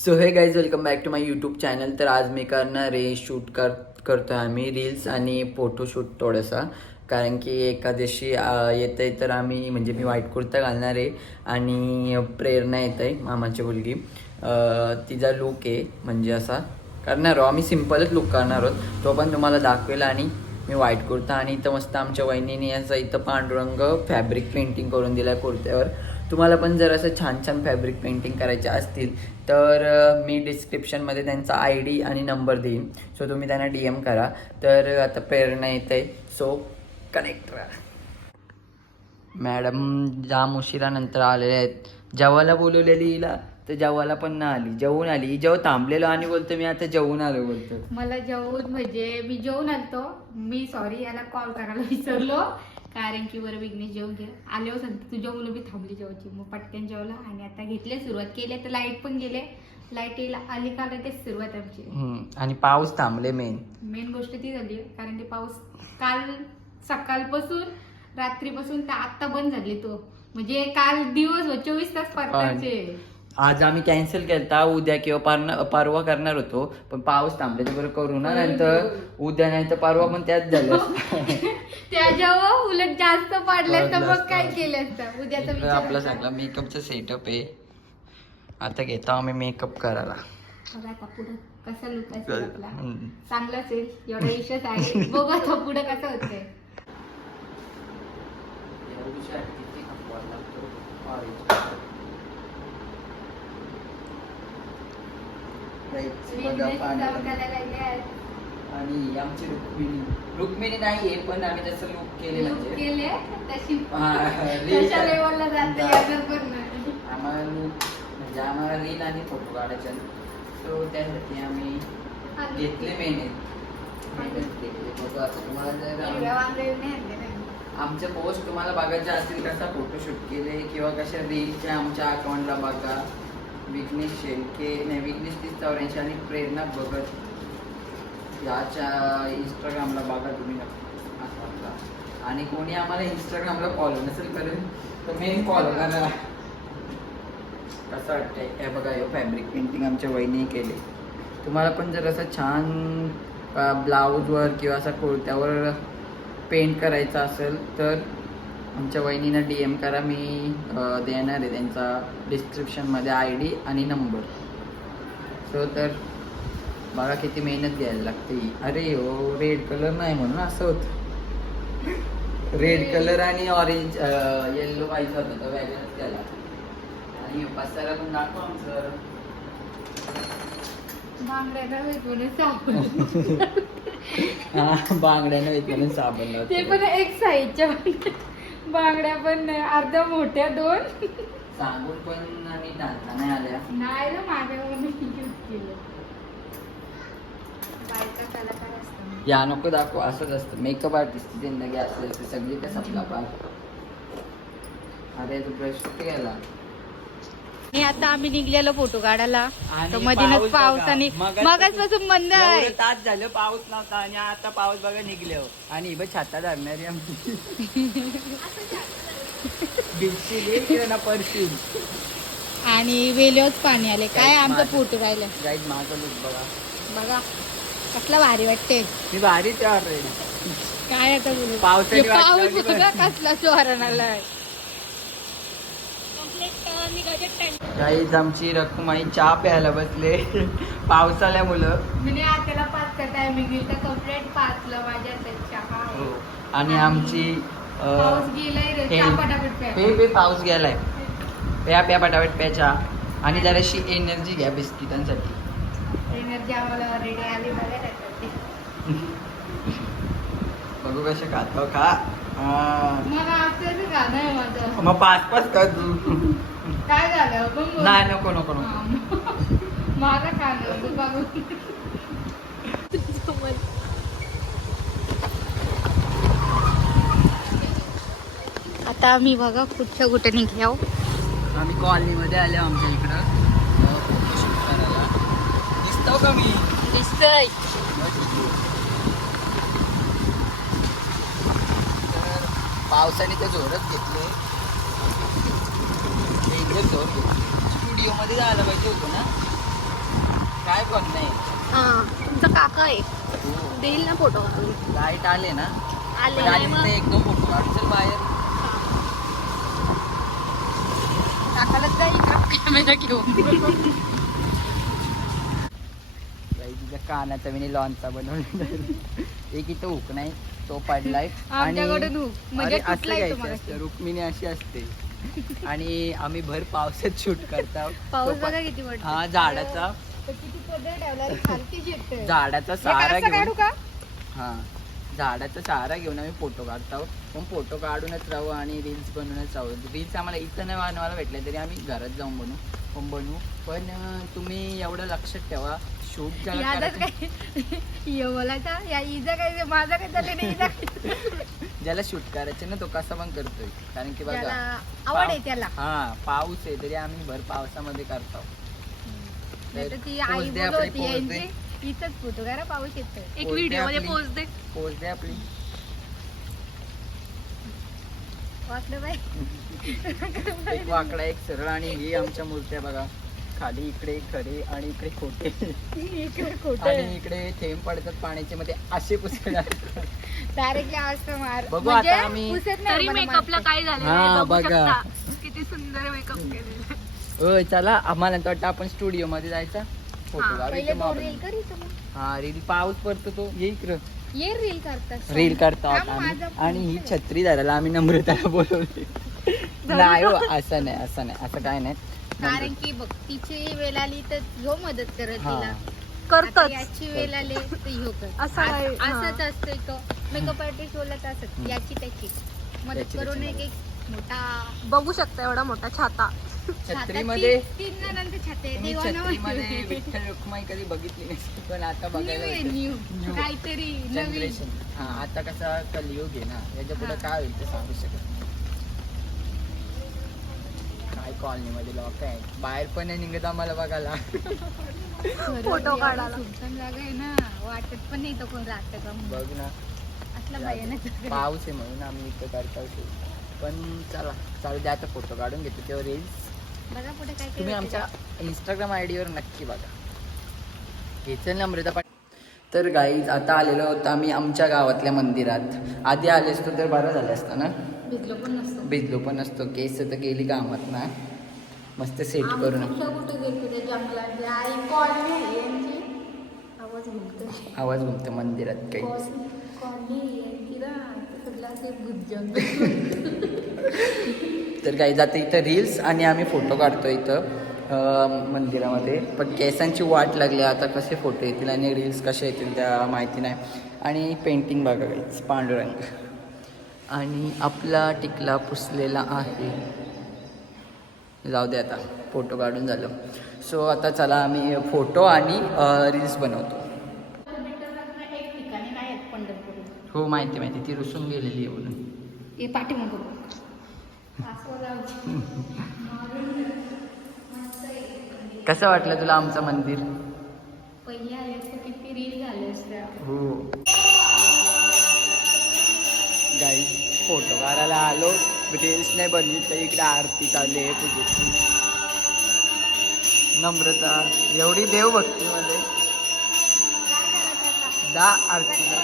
So hey guys welcome back to my YouTube channel तर आज मी करणार आहे शूट कर करतो आहे आम्ही रील्स आणि फोटोशूट थोडंसा. कारण की एका दिवशी येत आहे तर आम्ही म्हणजे मी व्हाईट कुर्ता घालणार आहे आणि प्रेरणा येत आहे मामाची मुलगी. तिचा लुक आहे म्हणजे असा करणार आहोत. आम्ही सिम्पलच लुक करणार आहोत. तो पण तुम्हाला दाखवेल आणि मी व्हाईट कुर्ता आणि इथं मस्त आमच्या वहिनीने असं इथं पांडुरंग फॅब्रिक पेंटिंग करून दिला आहे कुर्त्यावर. तुम्हाला पण जर असं छान छान फॅब्रिक पेंटिंग करायचे असतील तर मी डिस्क्रिप्शनमध्ये त्यांचा आय डी आणि नंबर देईन. सो तुम्ही त्यांना डी एम करा. तर आता प्रेरणा येते. सो कनेक्ट राहा मॅडम जाम उशिरानंतर आलेले आहेत. जेवायला बोलवलेली हिला तर जेवायला पण ना आली. जेवून आली. जेव्हा थांबलेलो आणि बोलतो मी आता जेवून आलो बोलतो. मला जेवून म्हणजे मी जेवून आलतो. मी सॉरी याला कॉल करायला विसरलो. कारण की बरं विघ्नेश जेवून घे. आल्यावर सांगते तुझ्या मुलं मी थांबली जेवायची. मग पटकन जेवला आणि आता घेतले सुरुवात केली तर लाइट पण गेले. लाइट येईल आली का लगेच सुरुवात आमची. आणि पाऊस थांबले मेन मेन गोष्ट ती झाली कारण की पाऊस काल सकाळपासून रात्रीपासून तर आत्ता बंद झाली तो. म्हणजे काल दिवस चोवीस तास परताचे. आज आम्ही कॅन्सल केलता. उद्या किंवा परवा करणार होतो पण पाऊस थांबले तर बरं करू ना नंतर उद्या नाही तर परवा पण त्याच झालं त्याच्यावर उलट जास्त पडले तर मग काय. केलं असतं? उद्याचा इकडं विचार आपला. सगळा मेकअपचा सेटअप आहे. आता घेतो आम्ही मेकअप करायला. बघा आता पुढं कसा लुक असेल तर, आपला. हम्म. चांगला असेल एवढा विषय आहे. बघू आता पुढं कसं होतंय. बघा पाणी. आणि आमची रुक्मिणी. रुक्मिणी नाहीये पण आम्ही तसं लुक केले म्हणजे नाही. आम्हाला लुक म्हणजे आम्हाला रील आणि फोटो काढायचे सो त्यासाठी आम्ही घेतले. मेहनत. मेहनत घेतले फोटो आता तुम्हाला जर वांगे नाही आणले ना. आमचे पोस्ट तुम्हाला बघायचे असतील कसा फोटोशूट केले किंवा कशा रीलच्या आमच्या अकाउंटला बघा. विघ्नेश शेळके नाही विघ्नेश तीस चौऱ्याऐंशी आणि प्रेरणा भगत याच्या इंस्टाग्रामला बघा तुम्ही नक्की. आणि कोणी आम्हाला इंस्टाग्रामला फॉलो नसेल करेल तर मेन फॉलो करा कसं वाटतंय? हे बघा हे फॅब्रिक पेंटिंग आमच्या वहिनी केले. तुम्हाला पण जर असं छान ब्लाऊजवर किंवा असा कुर्त्यावर पेंट करायचा असेल तर आमच्या वहिनीनं डी एम करा. मी देणार आहे त्यांचा डिस्क्रिप्शनमध्ये आय डी आणि नंबर सो तर बघा किती मेहनत घ्यायला लागते. अरे हो रेड कलर नाही म्हणून असं होतं. रेड कलर आणि ऑरेंज येल्लो पाहिजे होतं तर वेगळंच त्याला आणि पसारा पण दाखव आमचं बांगड्याला वेगळं सापडलं. हा बांगड्यानं इकडून साबण. ते पण एक साईजच्या बांगड्या. पण नाही, अर्ध्या मोठ्या दोन. सांगून पण घालता नाही आल्या. नाही ना यूज केलं. बायका कलाकार असतात. या नको दाखव असंच असतं. मेकअप आर्टिस्ट जिंदगी असली असते सगळी का संपला पार अरे तू ब्रश कुठे गेला? आणि आता आम्ही निघलेलो फोटो काढायला. आणि तर मधीनच पाऊस पावसाने बघा. मगाच- मगाचपासून बंद आहे. एवढं तास झालं पाऊस नव्हता आणि आता पाऊस बघा निघले हो. आणि इथं छाता धरणारी आमची भिजशील ना पडशील आणि वेल्यावरच पाणी आले. काय आमचा फोटो राहिला? गाईड माझं लुक बघा. बघा. कसला भारी वाटते. मी भारी तयार रेडी काय आता बोलू? पावसाने हे पाऊस बघा कसला चोरण आलाय गाईज आमची रखमाई चहा प्यायला बसले. पाऊस आल्यामुळं मी आत्याला पाच करताय मी गेली कम्प्लेट पाचलं माझ्या हो. आणि आमची अं, पाऊस गेलाय रे हे चहा पटापट प्या. पे पे पाऊस गेलाय. प्या प्या पटापट प्या चहा. आणि जराशी एनर्जी घ्या बिस्किटांसाठी एनर्जी आम्हाला रेडी आली बघा कसे खातो खा. मला असं गाणं आहे माझं. मग पाच पाच कर. तू काय झालं? नाही नको नको नको. माझं खाणं तू बघू. आता आम्ही बघा कुठच्या कुठे निघाव आम्ही कॉलनीमध्ये आलो आमच्या इकडं. का मी दिसतंय तर पावसाने ते जोरच घेतले. एकदम जोर घेतले स्टुडिओमध्ये जायला पाहिजे होतं ना? कोण नाही. हा तुमचा काका आहे. देईल ना फोटो काढून लाइट आले ना? आले नाही आले मग? ते एक दोन फोटो काढ चल बाहेर. काकाला जाईल कॅमेरा घेऊन. कानाचा मी लॉनचा बनवलेला एक इथं हुक नाही तो पडलाय आमच्याकडून हुक. म्हणजे अरे, असं तुटलाय तो घ्यायचं मगाशी. असतं. रुक्मिणी अशी असते. आणि आम्ही भर पावसात शूट करतो. पाऊस तो प- बघा किती पडतो हा झाडाचा. तो किती पदर ठेवला रे, खालती चिटतोय. झाडाचा हे सहारा काढू घेऊन का? हा. झाडाचा सहारा घेऊन आम्ही फोटो काढतो. पण फोटो काढूनच राहू आणि रील्स बनवूनच राहू. रील्स आम्हाला इथं नाही बनवायला भेटले तरी आम्ही घरात जाऊन बनवू. पण बनवू. पण अं, तुम्ही एवढं लक्षात ठेवा. यादच काय ये बोलायचा? या इजा काय माझा काय झालं नाही इजा ज्याला शूट करायचे ना तो कसा पण करतोय. कारण की त्याला बघा आवड आहे त्याला. हा पाऊस आहे तरी आम्ही भर पावसामध्ये करतो. नाही तर ती पोच आई दे बोलत आपली, होती पोच दे. यांची इथंच फोटो करा पाऊस येतोय. एक व्हिडिओमध्ये आपली. पोच दे. पोच दे आपली. वाटलं बाई. एक वाकडा एक सरळ आणि ही आमच्या मूर्त्या बघा. खाली इकडे खरे आणि इकडे खोटे. इकडे खोटं. आणि इकडे थेंब पडतात पाण्याचे मध्ये असे पुसले मार. बघू म्हणजे आता आम्ही- पुसत नाही तरी मेकअपला मारते. काय झालं हा, बघू बघा. शकता. किती सुंदर मेकअप केलेलं होय चला आम्हाला तर वाटतं आपण स्टुडिओ मध्ये जायचा. फोटो हा, पहिले रील मग कर इथं मग. हा रील पाऊस पडतो तो. ये इकडं. ये रील करतात रील आम्ही. आणि ही छत्री धरायला आम्ही नम्रताला बोलवली. नाही हो असं नाही असं नाही असं काय नाही. कारण की बघ तिची वेळ आली तर ह्यो मदत करत. तिला आता करतच याची वेळ आली तर ह्यो कर असं नाही, अस- हा. असंच असतंय तो मेकअप आर्टिस्ट बोलत असत. याची त्याची मदत याची करून त्याची एक एक मोठा बघू शकता एवढा मोठा छाता छत्रीमध्ये तीन तीन जणांचं छाते देवानं छत्रीमध्ये विठ्ठल रुक्माई कधी बघितली नसती पण आता बघायला आहे भेटेल. New New. काहीतरी नवीन जनरेशन हा आता कसा कलियुग आहे ना याच्यापुढे हा. काय होईल ते सांगू शकत नाही. काय कॉलनी मध्ये लोक आहे. बाहेर पण नाही निघत आम्हाला बघायला. फोटो काढायला. सुनसान जागा आहे ना. वाटत पण नाही तो कोण राहतं का म्हणून. बघ ना. असला भयानक. पाऊस आहे म्हणून आम्ही इथं करता. पण चला चालू द्या आता फोटो काढून घेतो तेव्हा रील्स बघा पुढे काय तुम्ही आमच्या इंस्टाग्राम आय डीवर नक्की बघा. घेचल ना अमृता पाटील तर गाईज आता आलेलो होतो आम्ही आमच्या गावातल्या मंदिरात. आधी आले असतो तर बरं झालं असतं ना? भिजलो पण नसतो. भिजलो पण असतो केस तर गेली कामात ना. मस्त सेट करून. आवाज घुमतो मंदिरात काही. तर काही जाते इथं रील्स आणि आम्ही फोटो काढतो इथं मंदिरामध्ये. पण केसांची वाट लागली आता कसे फोटो येतील आणि रील्स कसे येतील त्या माहिती नाही. आणि पेंटिंग बघा काहीच पांडुरंग. आणि आपला टिकला पुसलेला आहे. जाऊ दे आता फोटो काढून झालं. सो आता चला आम्ही फोटो आणि रील्स बनवतो. हो माहिती माहिती. ती रुसून गेलेली आहे जाऊ. कसं वाटलं तुला आमचं मंदिर? पहिले आले असते किती रील झाले असत्या हो. फोटो काढायला आलो. रील्स नाही बनली तर इकडे आरती चालली आहे पूजेची. नम्रता एवढी देवभक्ती मध्ये जा आरतीला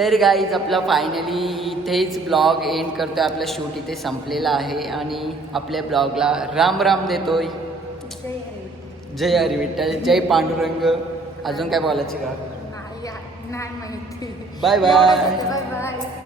तर गाईज आपला फायनली इथेच ब्लॉग एंड करतोय. आपला शूट इथे संपलेला आहे आणि आपल्या ब्लॉगला राम राम देतोय. जय हरी. विठ्ठल जय पांडुरंग. अजून काय बोलायचे का? Bye bye